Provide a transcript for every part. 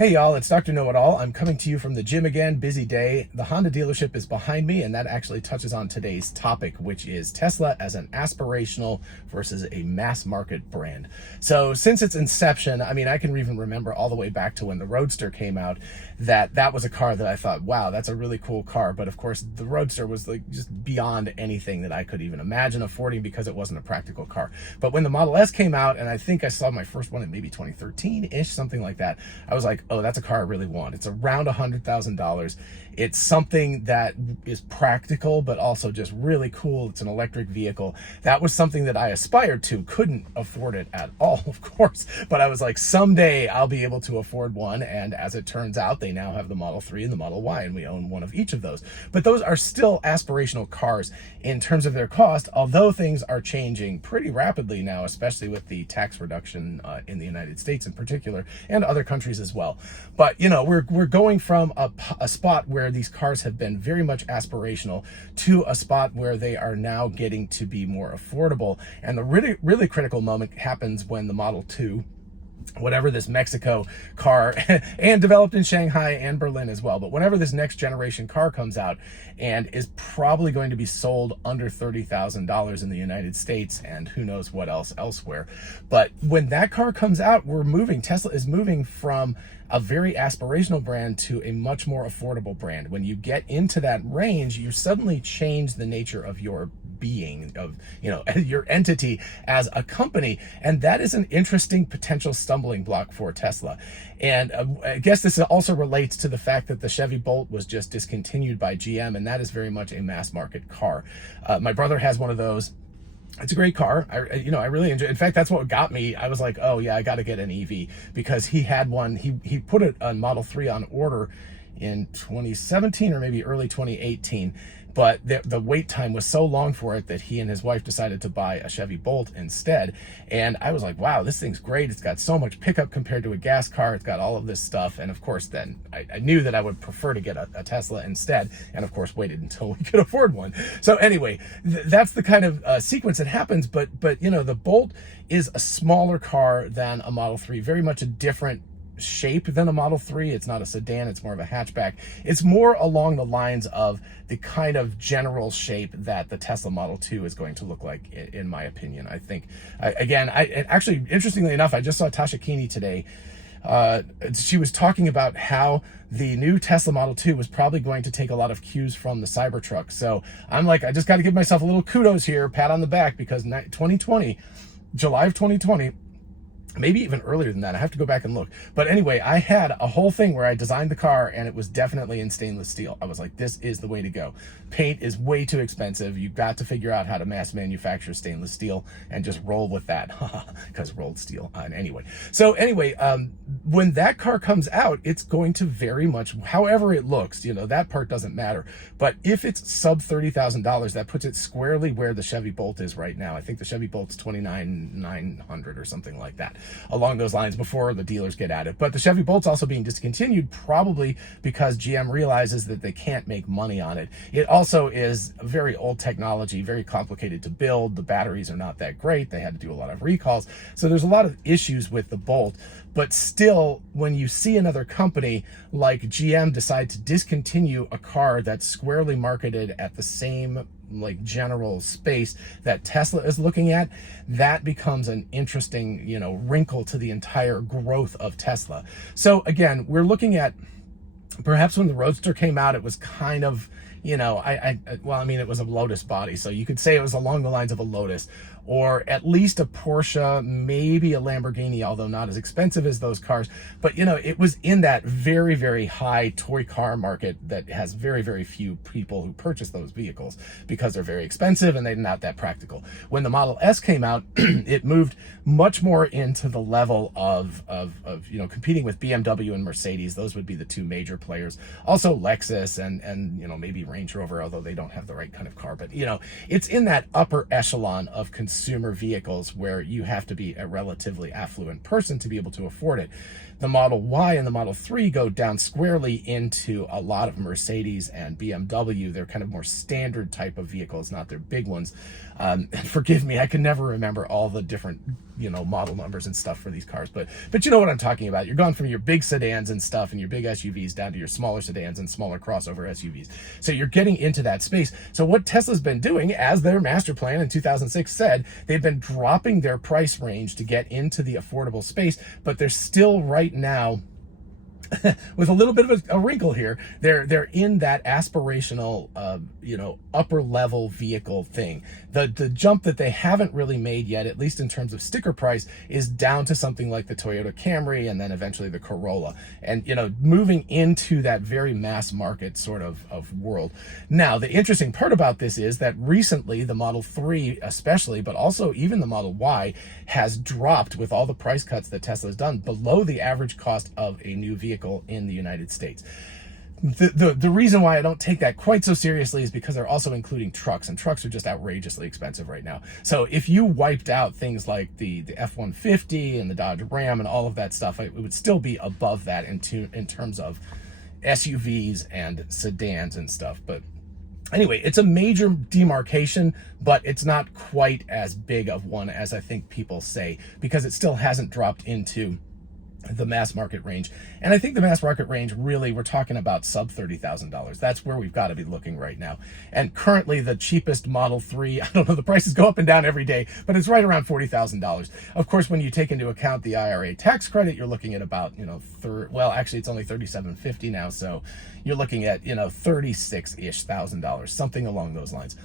Hey y'all, it's Dr. Know-It-All. I'm coming to you from the gym again, busy day. The Honda dealership is behind me, and that actually touches on today's topic, which is Tesla as an aspirational versus a mass market brand. So since its inception, I mean, I can even remember all the way back to when the Roadster came out, that was a car that I thought, wow, that's a really cool car. But of course, the Roadster was like just beyond anything that I could even imagine affording because it wasn't a practical car. But when the Model S came out, and I think I saw my first one in maybe 2013-ish, something like that, I was like, oh, that's a car I really want. It's around $100,000. It's something that is practical, but also just really cool. It's an electric vehicle. That was something that I aspired to. Couldn't afford it at all, of course, but I was like, someday I'll be able to afford one. And as it turns out, they now have the Model 3 and the Model Y, and we own one of each of those. But those are still aspirational cars in terms of their cost, although things are changing pretty rapidly now, especially with the tax reduction in the United States in particular, and other countries as well. But, you know, we're going from a spot where these cars have been very much aspirational to a spot where they are now getting to be more affordable. And the really critical moment happens when the Model 2, whatever this Mexico car, and developed in Shanghai and Berlin as well, but whenever this next generation car comes out and is probably going to be sold under $30,000 in the United States, and who knows what else elsewhere. But when that car comes out, Tesla is moving from a very aspirational brand to a much more affordable brand. When you get into that range, you suddenly change the nature of your being, of, you know, your entity as a company. And that is an interesting potential stumbling block for Tesla. And I guess this also relates to the fact that the Chevy Bolt was just discontinued by GM, and that is very much a mass market car. My brother has one of those. It's a great car. I really enjoy it. In fact, that's what got me. I was like, oh yeah, I got to get an EV, because he had one. He put it on Model 3 on order in 2017 or maybe early 2018. But the wait time was so long for it that he and his wife decided to buy a Chevy Bolt instead. And I was like, wow, this thing's great. It's got so much pickup compared to a gas car. It's got all of this stuff. And of course, then I knew that I would prefer to get a Tesla instead. And of course, waited until we could afford one. So anyway, that's the kind of sequence that happens. But you know, the Bolt is a smaller car than a Model 3, very much a different shape than a Model 3. It's not a sedan, it's more of a hatchback. It's more along the lines of the kind of general shape that the Tesla Model 2 is going to look like, in my opinion. I think, actually, interestingly enough, I just saw Tasha Keeney today. She was talking about how the new Tesla Model 2 was probably going to take a lot of cues from the Cybertruck. So I'm like, I just got to give myself a little kudos here, pat on the back, because July of 2020, maybe even earlier than that. I have to go back and look. But anyway, I had a whole thing where I designed the car, and it was definitely in stainless steel. I was like, this is the way to go. Paint is way too expensive. You've got to figure out how to mass manufacture stainless steel and just roll with that, because rolled steel. Anyway, when that car comes out, it's going to very much, however it looks, you know, that part doesn't matter. But if it's sub $30,000, that puts it squarely where the Chevy Bolt is right now. I think the Chevy Bolt's $29,900 or something like that, along those lines, before the dealers get at it. But the Chevy Bolt's also being discontinued, probably because GM realizes that they can't make money on it. It also is very old technology, very complicated to build. The batteries are not that great. They had to do a lot of recalls. So there's a lot of issues with the Bolt. But still, when you see another company like GM decide to discontinue a car that's squarely marketed at the same like general space that Tesla is looking at, that becomes an interesting, you know, wrinkle to the entire growth of Tesla. So again, we're looking at, perhaps when the Roadster came out, it was kind of, you know, it was a Lotus body, so you could say it was along the lines of a Lotus, or at least a Porsche, maybe a Lamborghini, although not as expensive as those cars. But, you know, it was in that very, very high toy car market that has very, very few people who purchase those vehicles because they're very expensive and they're not that practical. When the Model S came out, it moved much more into the level of you know, competing with BMW and Mercedes. Those would be the two major players. Also Lexus and you know, maybe Range Rover, although they don't have the right kind of car. But, you know, it's in that upper echelon of consumer vehicles where you have to be a relatively affluent person to be able to afford it. The Model Y and the Model 3 go down squarely into a lot of Mercedes and BMW. They're kind of more standard type of vehicles, not their big ones. Forgive me, I can never remember all the different model numbers and stuff for these cars, but you know what I'm talking about. You're going from your big sedans and stuff and your big SUVs down to your smaller sedans and smaller crossover SUVs. So you're getting into that space. So what Tesla's been doing, as their master plan in 2006 said, they've been dropping their price range to get into the affordable space, but they're still right now with a little bit of a wrinkle here. They're in that aspirational, upper level vehicle thing. The jump that they haven't really made yet, at least in terms of sticker price, is down to something like the Toyota Camry and then eventually the Corolla, and moving into that very mass market sort of world. Now, the interesting part about this is that recently the Model 3 especially, but also even the Model Y, has dropped, with all the price cuts that Tesla's done, below the average cost of a new vehicle in the United States. The reason why I don't take that quite so seriously is because they're also including trucks, and trucks are just outrageously expensive right now. So if you wiped out things like the F-150 and the Dodge Ram and all of that stuff, it would still be above that in terms of SUVs and sedans and stuff. But anyway, it's a major demarcation, but it's not quite as big of one as I think people say, because it still hasn't dropped into the mass market range. And I think the mass market range, really, we're talking about sub $30,000. That's where we've got to be looking right now. And currently the cheapest Model 3, I don't know, the prices go up and down every day, but it's right around $40,000. Of course, when you take into account the IRA tax credit, you're looking at about, well, actually it's only $37.50 now. So you're looking at, $36-ish thousand, something along those lines.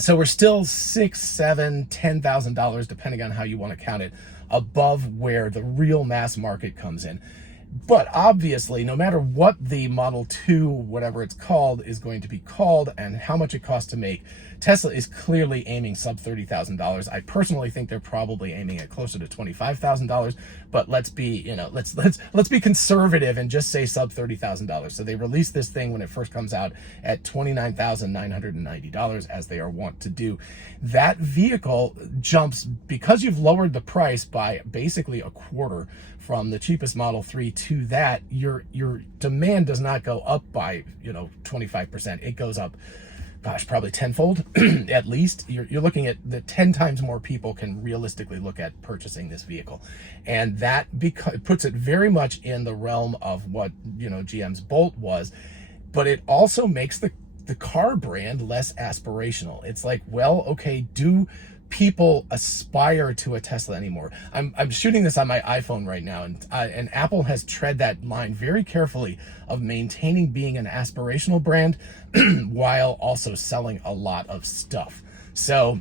So we're still $6,000, $7,000, $10,000, depending on how you want to count it, above where the real mass market comes in. But obviously, no matter what the Model 2, whatever it's called, is going to be called and how much it costs to make, Tesla is clearly aiming sub $30,000. I personally think they're probably aiming at closer to $25,000, but let's be, let's be conservative and just say sub $30,000. So they released this thing when it first comes out at $29,990, as they are wont to do. That vehicle jumps, because you've lowered the price by basically a quarter from the cheapest Model 3 to that, your demand does not go up by 25%. It goes up, gosh, probably tenfold at least. You're looking at the 10 times more people can realistically look at purchasing this vehicle, and that puts it very much in the realm of what GM's Bolt was, but it also makes the car brand less aspirational. It's like, well, okay, do people aspire to a Tesla anymore? I'm shooting this on my iPhone right now, and Apple has tread that line very carefully of maintaining being an aspirational brand while also selling a lot of stuff. So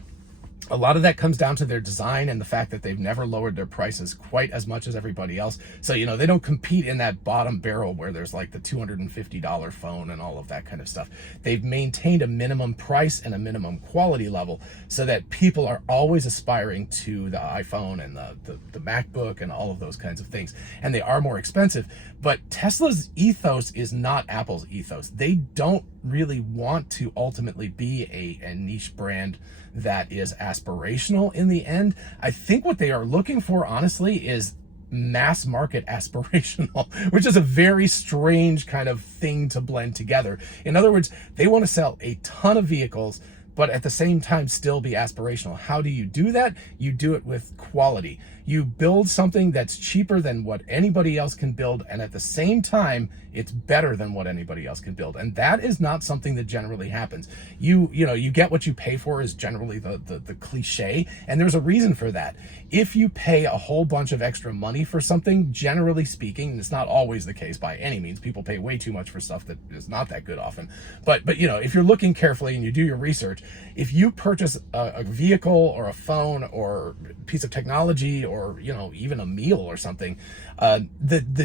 a lot of that comes down to their design and the fact that they've never lowered their prices quite as much as everybody else. So, they don't compete in that bottom barrel where there's like the $250 phone and all of that kind of stuff. They've maintained a minimum price and a minimum quality level so that people are always aspiring to the iPhone and the MacBook and all of those kinds of things. And they are more expensive, but Tesla's ethos is not Apple's ethos. They don't really want to ultimately be a niche brand that is aspirational in the end. I think what they are looking for, honestly, is mass market aspirational, which is a very strange kind of thing to blend together. In other words, they want to sell a ton of vehicles, but at the same time still be aspirational. How do you do that? You do it with quality. You build something that's cheaper than what anybody else can build, and at the same time, it's better than what anybody else can build. And that is not something that generally happens. You get what you pay for is generally the cliche, and there's a reason for that. If you pay a whole bunch of extra money for something, generally speaking, and it's not always the case by any means, people pay way too much for stuff that is not that good often. But if you're looking carefully and you do your research, if you purchase a vehicle or a phone or a piece of technology or even a meal or something,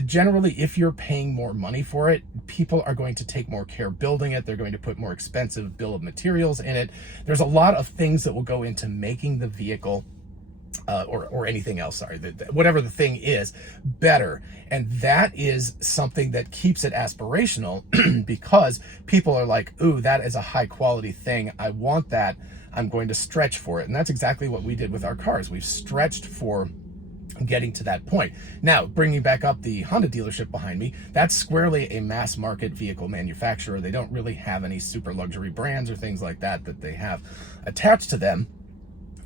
generally, if you're paying more money for it, people are going to take more care building it. They're going to put more expensive bill of materials in it. There's a lot of things that will go into making the vehicle or anything else, whatever the thing is, better. And that is something that keeps it aspirational because people are like, ooh, that is a high quality thing. I want that. I'm going to stretch for it. And that's exactly what we did with our cars. We've stretched for getting to that point. Now, bringing back up the Honda dealership behind me, that's squarely a mass market vehicle manufacturer. They don't really have any super luxury brands or things like that they have attached to them.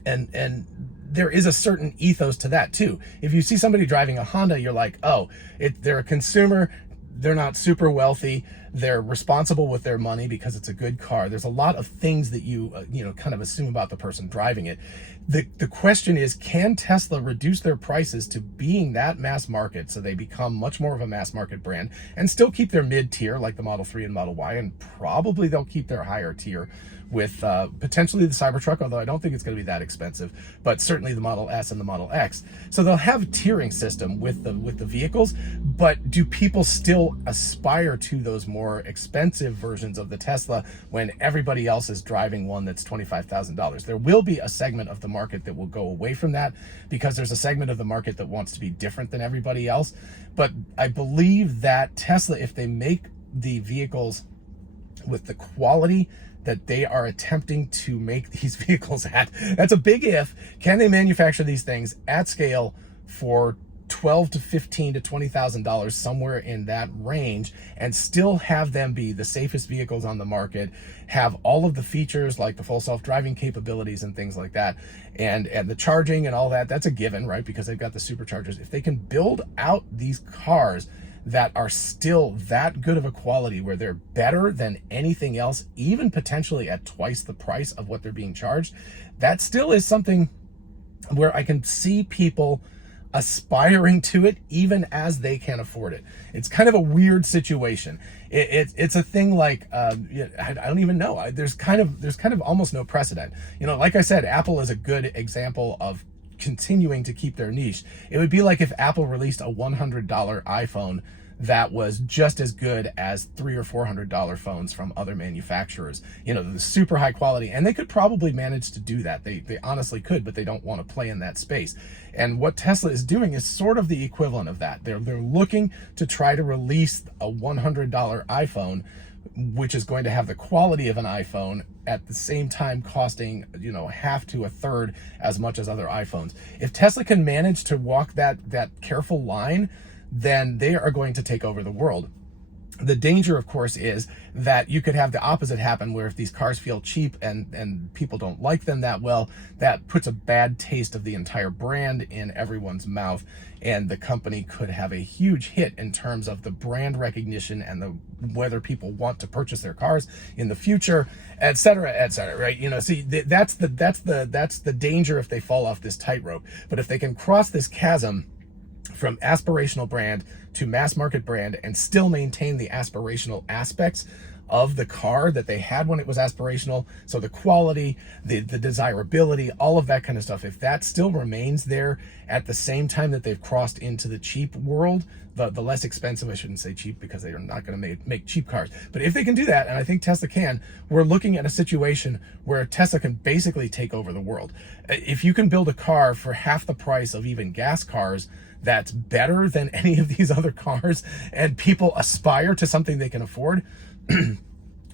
And there is a certain ethos to that too. If you see somebody driving a Honda, you're like, oh, they're a consumer, they're not super wealthy, they're responsible with their money because it's a good car. There's a lot of things that you kind of assume about the person driving it. The question is, can Tesla reduce their prices to being that mass market so they become much more of a mass market brand and still keep their mid tier like the Model 3 and Model Y, and probably they'll keep their higher tier with potentially the Cybertruck, although I don't think it's going to be that expensive, but certainly the Model S and the Model X. So they'll have a tiering system with the vehicles, but do people still aspire to those more expensive versions of the Tesla when everybody else is driving one that's $25,000? There will be a segment of the market that will go away from that because there's a segment of the market that wants to be different than everybody else. But I believe that Tesla, if they make the vehicles with the quality that they are attempting to make these vehicles at, that's a big if. Can they manufacture these things at scale for $12,000 to $15,000 to $20,000, somewhere in that range, and still have them be the safest vehicles on the market, have all of the features like the full self-driving capabilities and things like that, and the charging and all that? That's a given, right? Because they've got the superchargers. If they can build out these cars that are still that good of a quality where they're better than anything else, even potentially at twice the price of what they're being charged, that still is something where I can see people aspiring to it even as they can't afford it. It's kind of a weird situation. It's a thing like I don't even know. There's kind of almost no precedent. Like I said, Apple is a good example of continuing to keep their niche. It would be like if Apple released a $100 iPhone that was just as good as $300 or $400 phones from other manufacturers, the super high quality, and they could probably manage to do that. They honestly could, but they don't want to play in that space. And what Tesla is doing is sort of the equivalent of that. They're looking to try to release a $100 iPhone, which is going to have the quality of an iPhone at the same time costing, half to a third as much as other iPhones. If Tesla can manage to walk that careful line, then they are going to take over the world. The danger, of course, is that you could have the opposite happen, where if these cars feel cheap and people don't like them that well, that puts a bad taste of the entire brand in everyone's mouth, and the company could have a huge hit in terms of the brand recognition and whether people want to purchase their cars in the future, et cetera, right? See, that's the danger if they fall off this tightrope. But if they can cross this chasm from aspirational brand to mass market brand and still maintain the aspirational aspects of the car that they had when it was aspirational, so the quality, the desirability, all of that kind of stuff, if that still remains there at the same time that they've crossed into the cheap world, the less expensive, I shouldn't say cheap because they are not going to make cheap cars, but if they can do that, and I think Tesla can, we're looking at a situation where Tesla can basically take over the world. If you can build a car for half the price of even gas cars that's better than any of these other cars, and people aspire to something they can afford,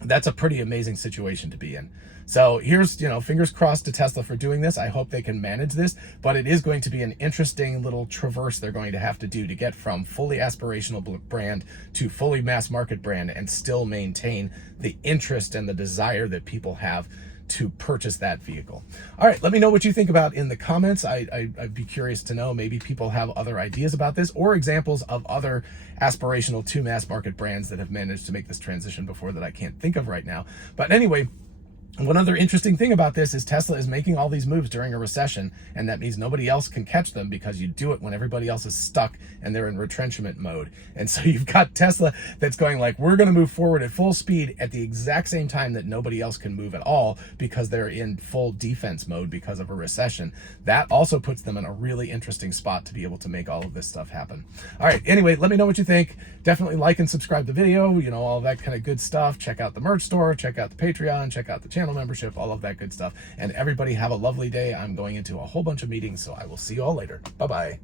that's a pretty amazing situation to be in. So here's, fingers crossed to Tesla for doing this. I hope they can manage this, but it is going to be an interesting little traverse they're going to have to do to get from fully aspirational brand to fully mass market brand and still maintain the interest and the desire that people have to purchase that vehicle. All right, let me know what you think about in the comments. I'd be curious to know, maybe people have other ideas about this or examples of other aspirational to mass market brands that have managed to make this transition before that I can't think of right now. But anyway, one other interesting thing about this is Tesla is making all these moves during a recession, and that means nobody else can catch them because you do it when everybody else is stuck and they're in retrenchment mode. And so you've got Tesla that's going like, we're going to move forward at full speed at the exact same time that nobody else can move at all because they're in full defense mode because of a recession. That also puts them in a really interesting spot to be able to make all of this stuff happen. All right, anyway, let me know what you think. Definitely like and subscribe to the video, all that kind of good stuff. Check out the merch store, check out the Patreon, check out the channel membership, all of that good stuff. And everybody have a lovely day. I'm going into a whole bunch of meetings, so I will see you all later. Bye-bye.